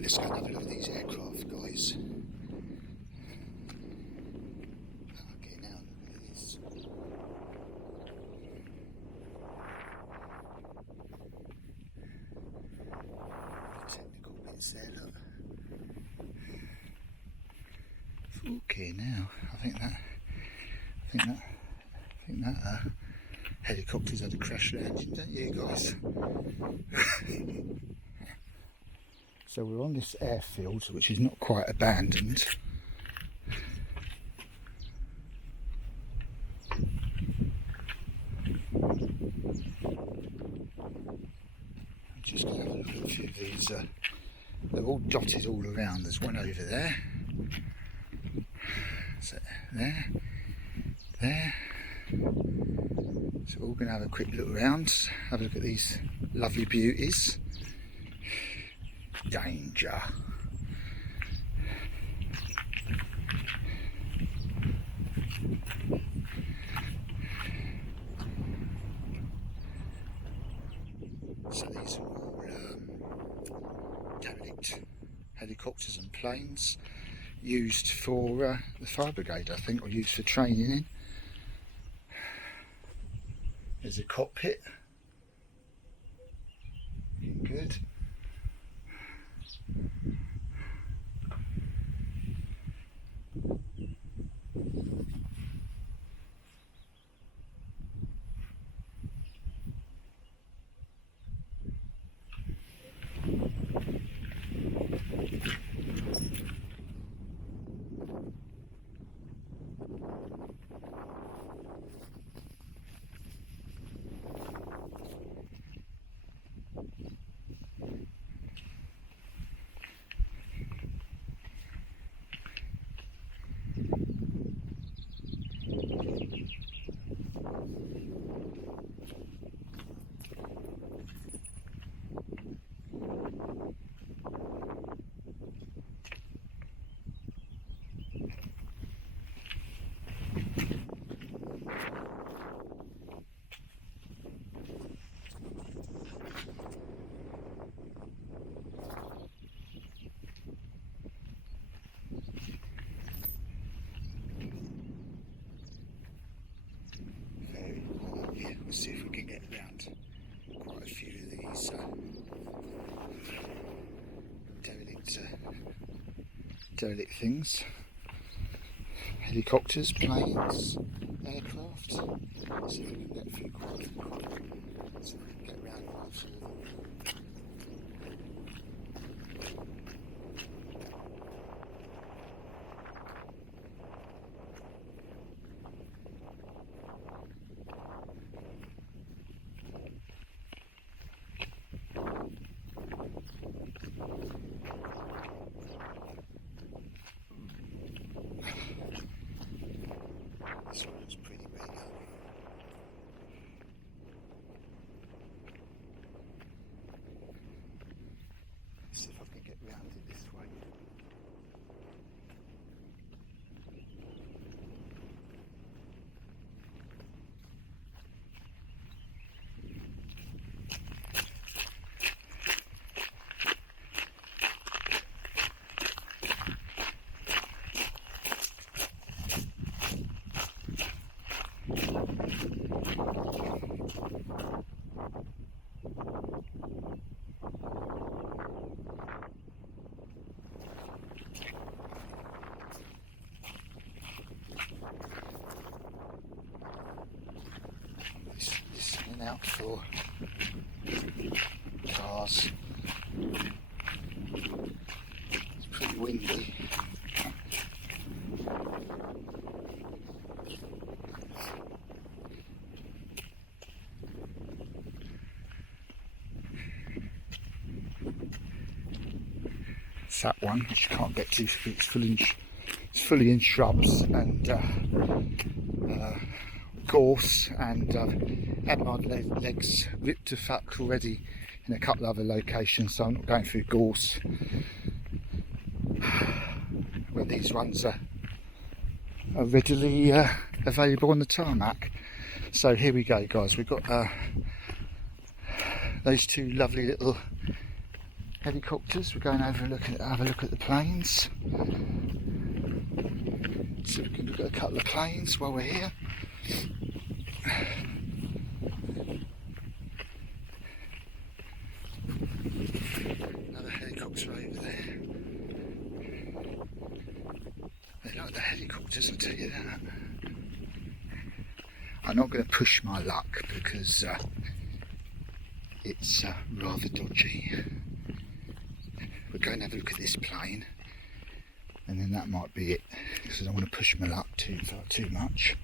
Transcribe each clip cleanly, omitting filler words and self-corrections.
Right, let's go and have a look at these aircraft, guys. Okay, now look at this. The technical bits there, look. Okay, now I think that helicopter's had a crash landing, don't you guys? So we're on this airfield, which is not quite abandoned. I'm just going to have a look at a few of these. They're all dotted all around. There's one over there. So there. So we're all going to have a quick look around, have a look at these lovely beauties. Danger. So these are all derelict helicopters and planes used for the fire brigade, I think, or used for training in. There's a cockpit. Looking good. Let's see if we can get around quite a few of these derelict things. Helicopters, planes, aircraft. Let's see if we can get a few quite. See if we can get around quite a few of them. This one looks pretty big. Let's see if I can get round it this way. Listening out for cars. It's pretty windy. It's that one which you can't get to because it's fully in shrubs and gorse, and had my legs ripped to fuck already in a couple of other locations, so I'm not going through gorse where these ones are readily available on the tarmac. So here we go, guys. We've got those two lovely little helicopters. We're going over and have a look at the planes. So we can look at a couple of planes while we're here. Another helicopter over there. They like the helicopters, I'll tell you that. I'm not going to push my luck because it's rather dodgy. We're going to have a look at this plane, and then that might be it, because I don't want to push my luck too much.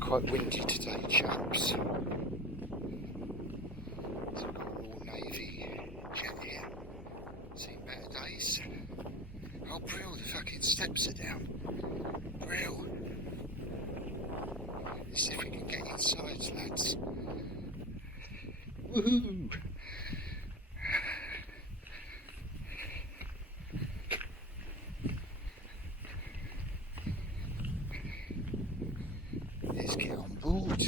Quite windy today, chaps. So I've got a Royal Navy jet here. Seen better days. Oh, Brill, the fucking steps are down. Brill. Let's see if we can get inside, lads. Woohoo! Let's get on board.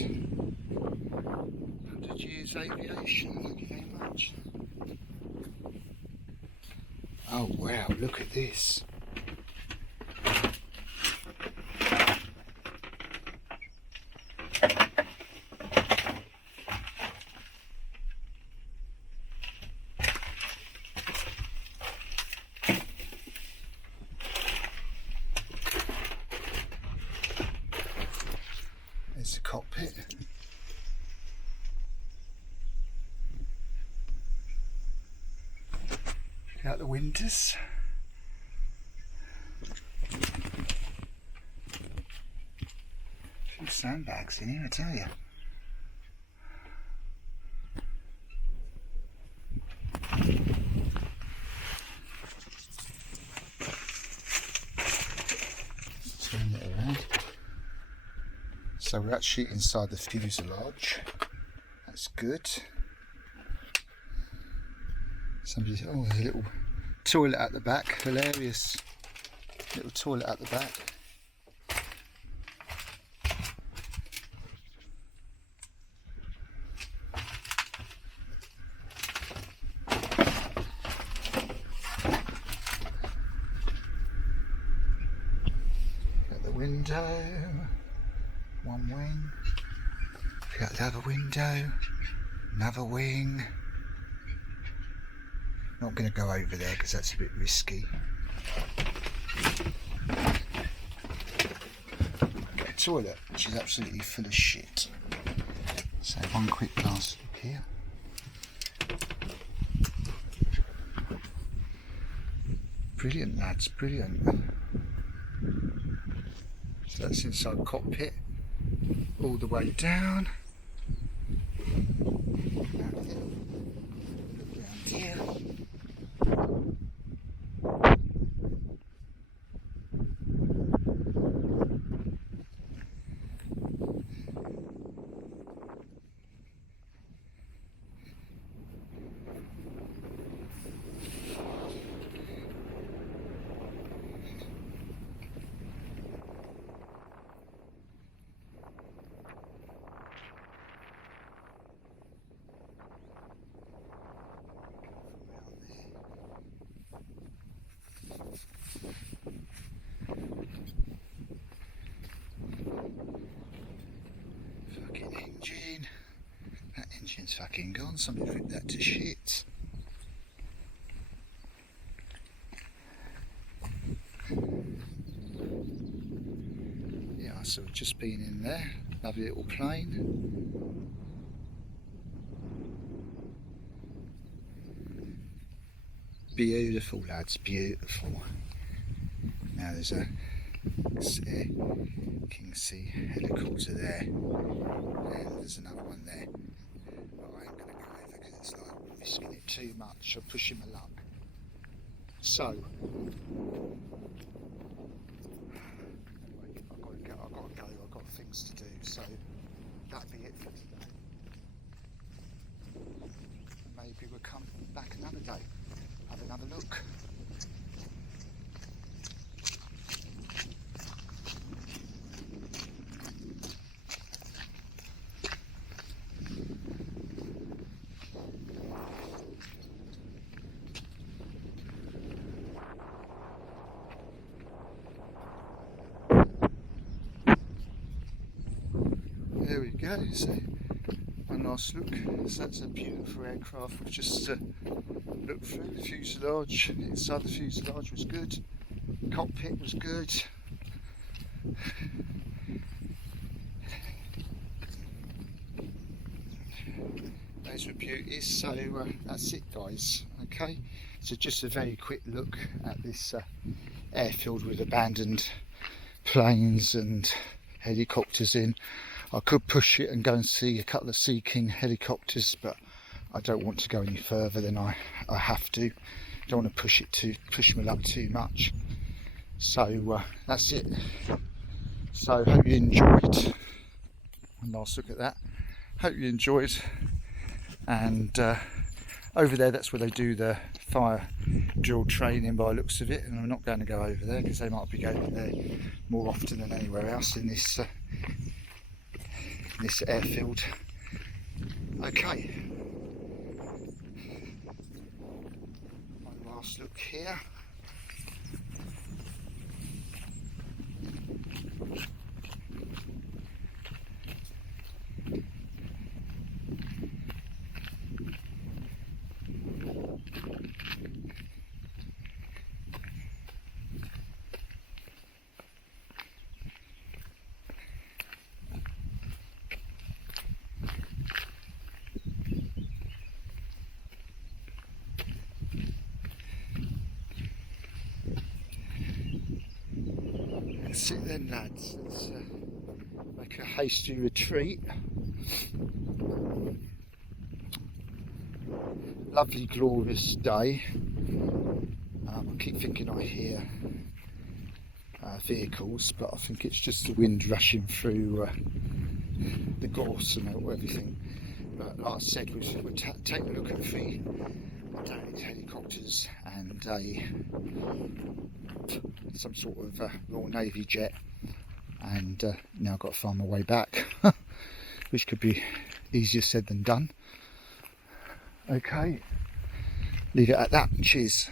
100 years aviation, thank you very much. Oh wow, look at this. There's the cockpit. Check out the windows. A few sandbags in here, I tell you. Turn it around. So we're actually inside the fuselage. That's good. Somebody's, oh, there's a little toilet at the back. Hilarious. Little toilet at the back. Got the window. One wing. Got the other window. Another wing. Not going to go over there because that's a bit risky. Got a toilet which is absolutely full of shit. So one quick glance look here. Brilliant, lads, brilliant. So that's inside cockpit, all the way down. Look around here. Fucking engine. That engine's fucking gone. Somebody ripped that to shit. Yeah, so we've just been in there. Lovely little plane. Beautiful, lads, beautiful. Now there's a King C helicopter there, and there's another one there. But I ain't going to go over because it's like risking it too much or pushing my luck. So, anyway, I've got to go, I've got things to do, so that'll be it for today. Maybe we'll come back another day. look. There we go, so one last look. So that's a beautiful aircraft. We've just looked through the fuselage. Inside the fuselage was good, cockpit was good. Those were beauties. So that's it, guys. Okay, so just a very quick look at this airfield with abandoned planes and helicopters in. I could push it and go and see a couple of Sea King helicopters, but I don't want to go any further than I have to. Don't want to push my luck too much. So that's it. So hope you enjoyed. One last look at that. Hope you enjoyed. And over there, that's where they do the fire drill training by the looks of it. And I'm not going to go over there because they might be going there more often than anywhere else in this airfield. Okay. One last look here. That's it then, lads. Let's make a hasty retreat. Lovely, glorious day. I keep thinking I hear vehicles, but I think it's just the wind rushing through the gorse and everything. But like I said, we're taking a look at 3 damaged helicopters and some sort of Royal Navy jet, and now I've got to find my way back, which could be easier said than done. Okay, leave it at that. Cheers.